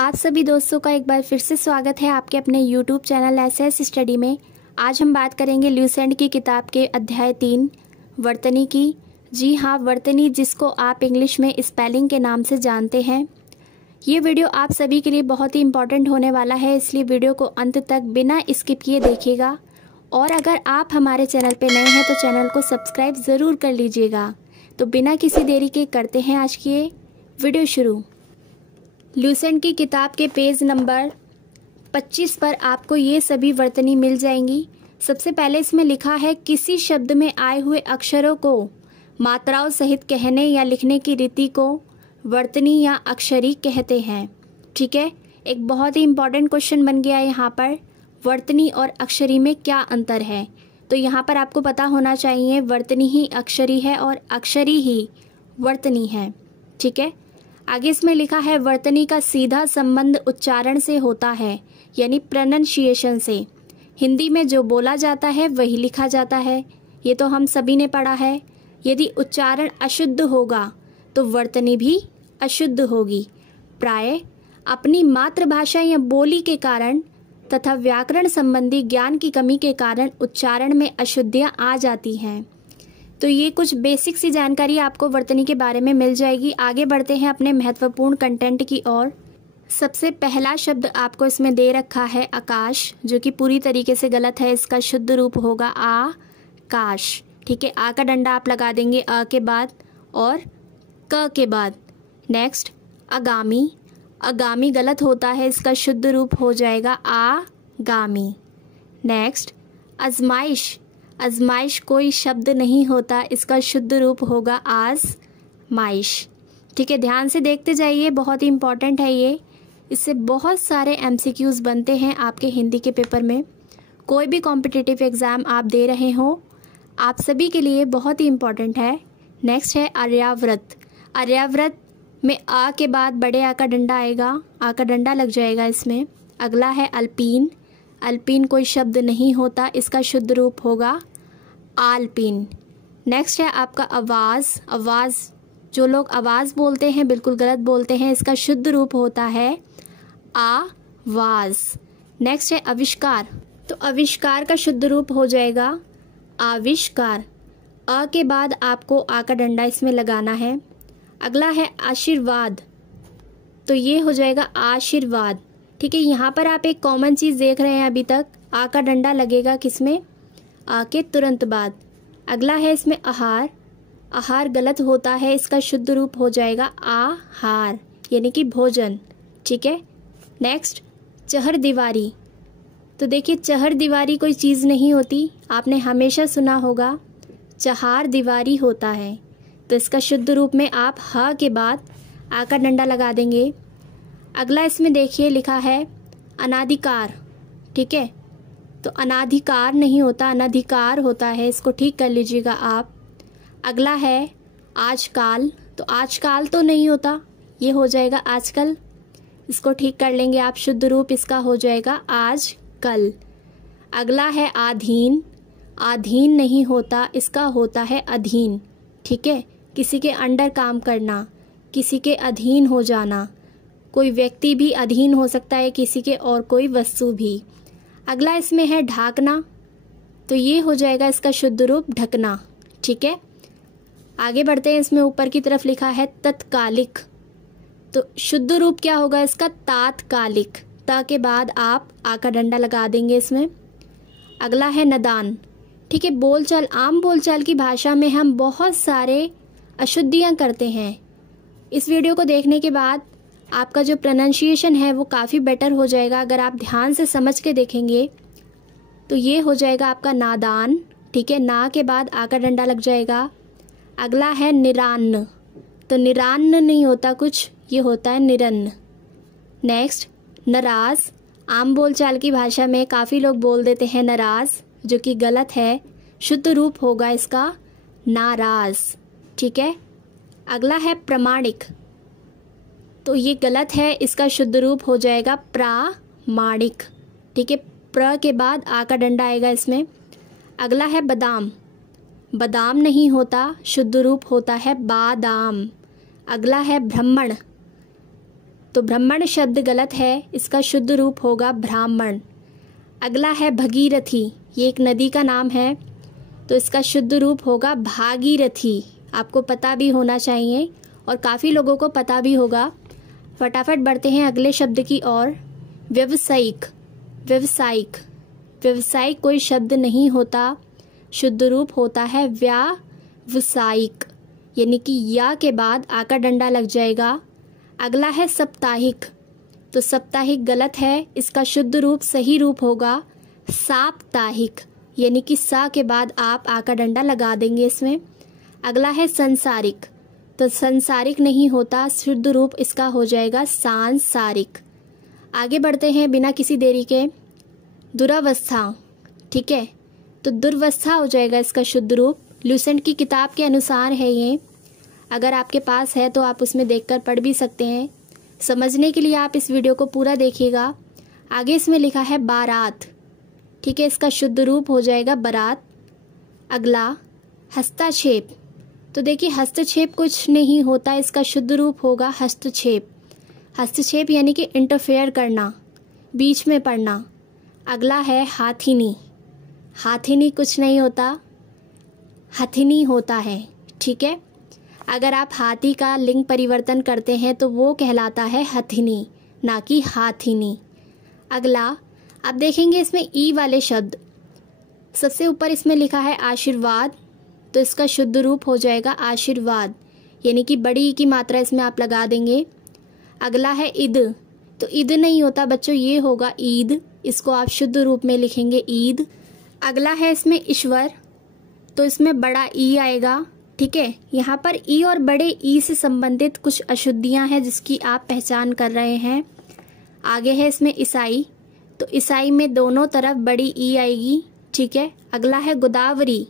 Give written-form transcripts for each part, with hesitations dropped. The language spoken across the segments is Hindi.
आप सभी दोस्तों का एक बार फिर से स्वागत है आपके अपने YouTube चैनल एसएस स्टडी में। आज हम बात करेंगे ल्यूसेंट की किताब के अध्याय 3 वर्तनी की। जी हाँ, वर्तनी, जिसको आप इंग्लिश में स्पेलिंग के नाम से जानते हैं। ये वीडियो आप सभी के लिए बहुत ही इम्पॉर्टेंट होने वाला है, इसलिए वीडियो को अंत तक बिना स्किप किए देखिएगा। और अगर आप हमारे चैनल पर नए हैं तो चैनल को सब्सक्राइब ज़रूर कर लीजिएगा। तो बिना किसी देरी के करते हैं आज की ये वीडियो शुरू। ल्यूसेंट की किताब के पेज नंबर 25 पर आपको ये सभी वर्तनी मिल जाएंगी। सबसे पहले इसमें लिखा है, किसी शब्द में आए हुए अक्षरों को मात्राओं सहित कहने या लिखने की रीति को वर्तनी या अक्षरी कहते हैं। ठीक है, एक बहुत ही इम्पॉर्टेंट क्वेश्चन बन गया यहाँ पर, वर्तनी और अक्षरी में क्या अंतर है। तो यहाँ पर आपको पता होना चाहिए वर्तनी ही अक्षरी है और अक्षरी ही वर्तनी है। ठीक है, आगे इसमें लिखा है, वर्तनी का सीधा संबंध उच्चारण से होता है, यानी प्रोनंसिएशन से। हिंदी में जो बोला जाता है वही लिखा जाता है, ये तो हम सभी ने पढ़ा है। यदि उच्चारण अशुद्ध होगा तो वर्तनी भी अशुद्ध होगी। प्रायः अपनी मातृभाषा या बोली के कारण तथा व्याकरण संबंधी ज्ञान की कमी के कारण उच्चारण में अशुद्धियाँ आ जाती हैं। तो ये कुछ बेसिक सी जानकारी आपको वर्तनी के बारे में मिल जाएगी। आगे बढ़ते हैं अपने महत्वपूर्ण कंटेंट की ओर। सबसे पहला शब्द आपको इसमें दे रखा है आकाश, जो कि पूरी तरीके से गलत है। इसका शुद्ध रूप होगा आकाश। ठीक है, आ का डंडा आप लगा देंगे अ के बाद और क के बाद। नेक्स्ट, आगामी। आगामी गलत होता है, इसका शुद्ध रूप हो जाएगा आगामी। नेक्स्ट, आजमाइश। आजमाइश कोई शब्द नहीं होता, इसका शुद्ध रूप होगा आजमाइश। ठीक है, ध्यान से देखते जाइए, बहुत ही इम्पॉर्टेंट है ये। इससे बहुत सारे एमसीक्यूज़ बनते हैं आपके हिंदी के पेपर में। कोई भी कॉम्पिटिटिव एग्ज़ाम आप दे रहे हो, आप सभी के लिए बहुत ही इम्पॉर्टेंट है। नेक्स्ट है आर्याव्रत। आर्याव्रत में आ के बाद बड़े आ का डंडा आएगा, आ का डंडा लग जाएगा इसमें। अगला है अल्पीन। अल्पीन कोई शब्द नहीं होता, इसका शुद्ध रूप होगा आलपीन। नेक्स्ट है आपका आवाज़। आवाज़, जो लोग आवाज़ बोलते हैं बिल्कुल गलत बोलते हैं, इसका शुद्ध रूप होता है आवाज़। नेक्स्ट है आविष्कार। तो आविष्कार का शुद्ध रूप हो जाएगा आविष्कार। अ के बाद आपको आ का डंडा इसमें लगाना है। अगला है आशीर्वाद, तो ये हो जाएगा आशीर्वाद। ठीक है, यहाँ पर आप एक कॉमन चीज़ देख रहे हैं अभी तक, आ का डंडा लगेगा किसमें, आ के तुरंत बाद। अगला है इसमें आहार। आहार गलत होता है, इसका शुद्ध रूप हो जाएगा आहार, यानी कि भोजन। ठीक है, नेक्स्ट चहर दीवारी। तो देखिए, चहर दीवारी कोई चीज़ नहीं होती, आपने हमेशा सुना होगा चहार दीवारी होता है। तो इसका शुद्ध रूप में आप ह के बाद आ का डंडा लगा देंगे। अगला इसमें देखिए लिखा है अनाधिकार। ठीक है, तो अनाधिकार नहीं होता, अनधिकार होता है, इसको ठीक कर लीजिएगा आप। अगला है आजकाल। तो आजकाल तो नहीं होता, ये हो जाएगा आजकल, इसको ठीक कर लेंगे आप। शुद्ध रूप इसका हो जाएगा आजकल। अगला है आधीन। आधीन नहीं होता, इसका होता है अधीन। ठीक है, किसी के अंडर काम करना, किसी के अधीन हो जाना। कोई व्यक्ति भी अधीन हो सकता है किसी के, और कोई वस्तु भी। अगला इसमें है ढाकना, तो ये हो जाएगा इसका शुद्ध रूप ढकना। ठीक है, आगे बढ़ते हैं। इसमें ऊपर की तरफ लिखा है तत्कालिक, तो शुद्ध रूप क्या होगा इसका, तात्कालिक। त के बाद आप आ का डंडा लगा देंगे इसमें। अगला है नदान। ठीक है, बोलचाल, आम बोलचाल की भाषा में हम बहुत सारे अशुद्धियाँ करते हैं। इस वीडियो को देखने के बाद आपका जो प्रोनंसिएशन है वो काफ़ी बेटर हो जाएगा। अगर आप ध्यान से समझ के देखेंगे तो ये हो जाएगा आपका नादान। ठीक है, ना के बाद आ का डंडा लग जाएगा। अगला है निरान्न। तो निरान्न नहीं होता कुछ, ये होता है निरन्न। नेक्स्ट नाराज़। आम बोलचाल की भाषा में काफ़ी लोग बोल देते हैं नाराज़, जो कि गलत है। शुद्ध रूप होगा इसका नाराज़। ठीक है, अगला है प्रामाणिक। तो ये गलत है, इसका शुद्ध रूप हो जाएगा प्रामाणिक। ठीक है, प्र के बाद आ का डंडा आएगा इसमें। अगला है बादाम। बादाम नहीं होता, शुद्ध रूप होता है बादाम। अगला है ब्राह्मण। तो ब्राह्मण शब्द गलत है, इसका शुद्ध रूप होगा ब्राह्मण। अगला है भगीरथी, ये एक नदी का नाम है, तो इसका शुद्ध रूप होगा भागीरथी। आपको पता भी होना चाहिए और काफ़ी लोगों को पता भी होगा। फटाफट बढ़ते हैं अगले शब्द की ओर। व्यवसायिक, व्यवसायिक, व्यवसायिक कोई शब्द नहीं होता, शुद्ध रूप होता है व्यावसायिक, यानी कि या के बाद आ का डंडा लग जाएगा। अगला है साप्ताहिक, तो साप्ताहिक गलत है, इसका शुद्ध रूप सही रूप होगा साप्ताहिक, यानी कि सा के बाद आप आ का डंडा लगा देंगे इसमें। अगला है संसारिक, तो संसारिक नहीं होता, शुद्ध रूप इसका हो जाएगा सांसारिक। आगे बढ़ते हैं बिना किसी देरी के। दुरावस्था, ठीक है, तो दुर्वस्था हो जाएगा इसका शुद्ध रूप। ल्यूसेंट की किताब के अनुसार है ये, अगर आपके पास है तो आप उसमें देखकर पढ़ भी सकते हैं। समझने के लिए आप इस वीडियो को पूरा देखिएगा। आगे इसमें लिखा है बारात, ठीक है, इसका शुद्ध रूप हो जाएगा बारात। अगला हस्तक्षेप, तो देखिए हस्तक्षेप कुछ नहीं होता, इसका शुद्ध रूप होगा हस्तक्षेप। हस्तक्षेप यानी कि इंटरफेयर करना, बीच में पड़ना। अगला है हाथिनी, हाथिनी कुछ नहीं होता, हथिनी होता है, ठीक है। अगर आप हाथी का लिंग परिवर्तन करते हैं तो वो कहलाता है हथिनी, ना कि हाथिनी। अगला आप देखेंगे इसमें ई वाले शब्द, सबसे ऊपर इसमें लिखा है आशीर्वाद, तो इसका शुद्ध रूप हो जाएगा आशीर्वाद, यानी कि बड़ी ई की मात्रा इसमें आप लगा देंगे। अगला है ईद, तो ईद नहीं होता बच्चों, ये होगा ईद, इसको आप शुद्ध रूप में लिखेंगे ईद। अगला है इसमें ईश्वर, तो इसमें बड़ा ई आएगा, ठीक है। यहाँ पर ई और बड़े ई से संबंधित कुछ अशुद्धियाँ हैं जिसकी आप पहचान कर रहे हैं। आगे है इसमें ईसाई, तो ईसाई में दोनों तरफ बड़ी ई आएगी, ठीक है। अगला है गोदावरी,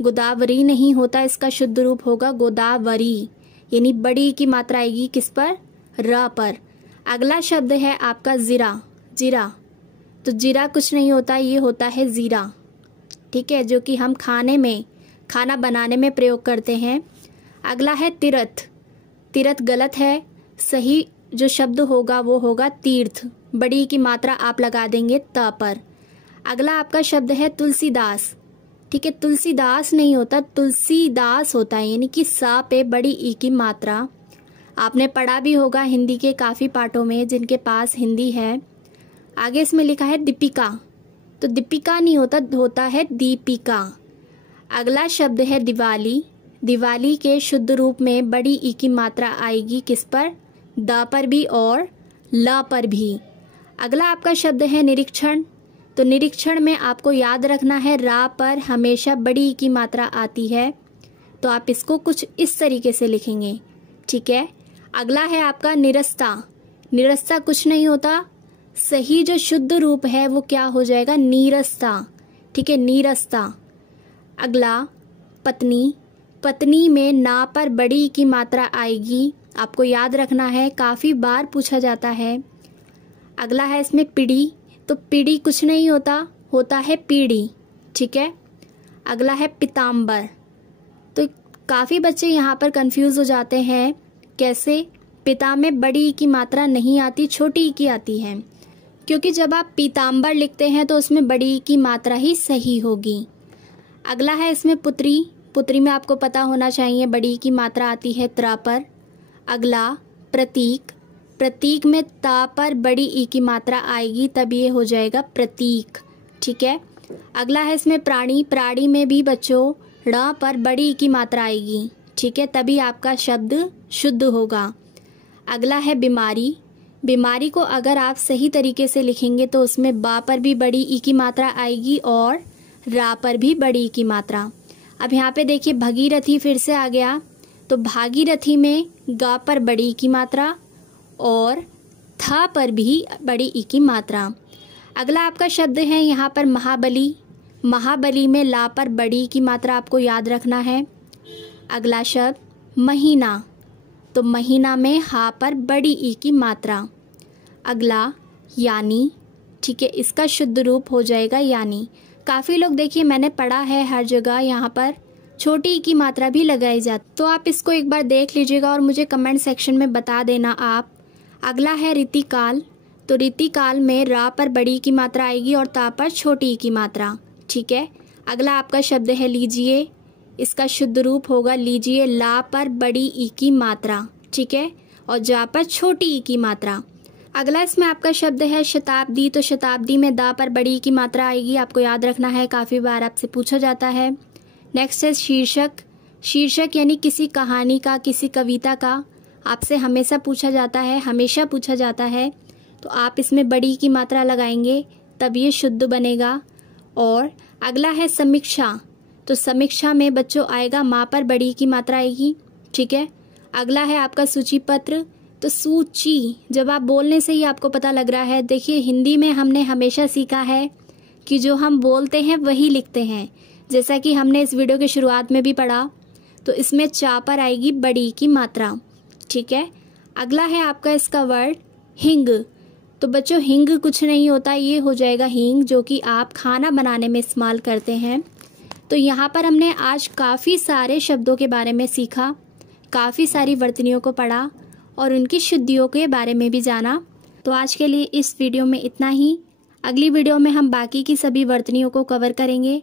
गोदावरी नहीं होता, इसका शुद्ध रूप होगा गोदावरी, यानी बड़ी ई की मात्रा आएगी किस पर, र पर। अगला शब्द है आपका जीरा, जीरा, तो जीरा कुछ नहीं होता, ये होता है जीरा, ठीक है, जो कि हम खाना बनाने में प्रयोग करते हैं। अगला है तीर्थ, तीर्थ गलत है, सही जो शब्द होगा वो होगा तीर्थ, बड़ी की मात्रा आप लगा देंगे त पर। अगला आपका शब्द है तुलसीदास, ठीक है, तुलसीदास नहीं होता, तुलसीदास होता है, यानी कि सा पे बड़ी ई की मात्रा। आपने पढ़ा भी होगा हिंदी के काफ़ी पाठों में जिनके पास हिंदी है। आगे इसमें लिखा है दीपिका, तो दीपिका नहीं होता, होता है दीपिका। अगला शब्द है दिवाली, दिवाली के शुद्ध रूप में बड़ी ई की मात्रा आएगी किस पर, द पर भी और ल पर भी। अगला आपका शब्द है निरीक्षण, तो निरीक्षण में आपको याद रखना है रा पर हमेशा बड़ी ई की मात्रा आती है, तो आप इसको कुछ इस तरीके से लिखेंगे, ठीक है। अगला है आपका निरस्ता, निरस्ता कुछ नहीं होता, सही जो शुद्ध रूप है वो क्या हो जाएगा, नीरस्ता, ठीक है, नीरस्ता। अगला पत्नी, पत्नी में ना पर बड़ी की मात्रा आएगी, आपको याद रखना है, काफ़ी बार पूछा जाता है। अगला है इसमें पीढ़ी, तो पीढ़ी कुछ नहीं होता, होता है पीढ़ी, ठीक है। अगला है पीताम्बर, तो काफ़ी बच्चे यहाँ पर कंफ्यूज हो जाते हैं, कैसे, पिता में बड़ी की मात्रा नहीं आती, छोटी की आती है, क्योंकि जब आप पीताम्बर लिखते हैं तो उसमें बड़ी की मात्रा ही सही होगी। अगला है इसमें पुत्री, पुत्री में आपको पता होना चाहिए बड़ी की मात्रा आती है त्रा पर। अगला प्रतीक, प्रतीक में ता पर बड़ी ई की मात्रा आएगी, तब ये हो जाएगा प्रतीक, ठीक है। अगला है इसमें प्राणी, प्राणी में भी बच्चों ड़ पर बड़ी ई की मात्रा आएगी, ठीक है, तभी आपका शब्द शुद्ध होगा। अगला है बीमारी, बीमारी को अगर आप सही तरीके से लिखेंगे तो उसमें बा पर भी बड़ी ई की मात्रा आएगी और रा पर भी बड़ी की मात्रा। अब यहाँ पे देखिए भगीरथी फिर से आ गया, तो भागीरथी में गा पर बड़ी की मात्रा और था पर भी बड़ी ई की मात्रा। अगला आपका शब्द है यहाँ पर महाबली, महाबली में ला पर बड़ी की मात्रा आपको याद रखना है। अगला शब्द महीना, तो महीना में हा पर बड़ी ई की मात्रा। अगला यानी, ठीक है, इसका शुद्ध रूप हो जाएगा यानी। काफ़ी लोग देखिए मैंने पढ़ा है हर जगह यहाँ पर छोटी ई की मात्रा भी लगाई जाती, तो आप इसको एक बार देख लीजिएगा और मुझे कमेंट सेक्शन में बता देना आप अगला है रीतिकाल। तो रीतिकाल में रा पर बड़ी की मात्रा आएगी और ता पर छोटी ई की मात्रा। ठीक है। अगला आपका शब्द है लीजिए। इसका शुद्ध रूप होगा लीजिए, ला पर बड़ी ई की मात्रा। ठीक है। और जा पर छोटी ई की मात्रा। अगला इसमें आपका शब्द है शताब्दी। तो शताब्दी में दा पर बड़ी की मात्रा आएगी, आपको याद रखना है, काफ़ी बार आपसे पूछा जाता है। नेक्स्ट है शीर्षक। शीर्षक यानी किसी कहानी का, किसी कविता का आपसे हमेशा पूछा जाता है, हमेशा पूछा जाता है। तो आप इसमें बड़ी की मात्रा लगाएंगे तब ये शुद्ध बनेगा। और अगला है समीक्षा। तो समीक्षा में बच्चों आएगा माँ पर बड़ी की मात्रा आएगी। ठीक है। अगला है आपका सूची पत्र। तो सूची, जब आप बोलने से ही आपको पता लग रहा है। देखिए हिंदी में हमने हमेशा सीखा है कि जो हम बोलते हैं वही लिखते हैं, जैसा कि हमने इस वीडियो के शुरुआत में भी पढ़ा। तो इसमें चा पर आएगी बड़ी की मात्रा। ठीक है। अगला है आपका इसका वर्ड हिंग। तो बच्चों हिंग कुछ नहीं होता, ये हो जाएगा हींग, जो कि आप खाना बनाने में इस्तेमाल करते हैं। तो यहाँ पर हमने आज काफ़ी सारे शब्दों के बारे में सीखा, काफ़ी सारी वर्तनियों को पढ़ा और उनकी शुद्धियों के बारे में भी जाना। तो आज के लिए इस वीडियो में इतना ही। अगली वीडियो में हम बाकी की सभी वर्तनियों को कवर करेंगे।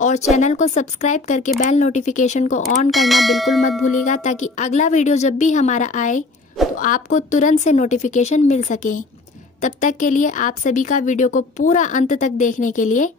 और चैनल को सब्सक्राइब करके बेल नोटिफिकेशन को ऑन करना बिल्कुल मत भूलिएगा, ताकि अगला वीडियो जब भी हमारा आए तो आपको तुरंत से नोटिफिकेशन मिल सके। तब तक के लिए आप सभी का वीडियो को पूरा अंत तक देखने के लिए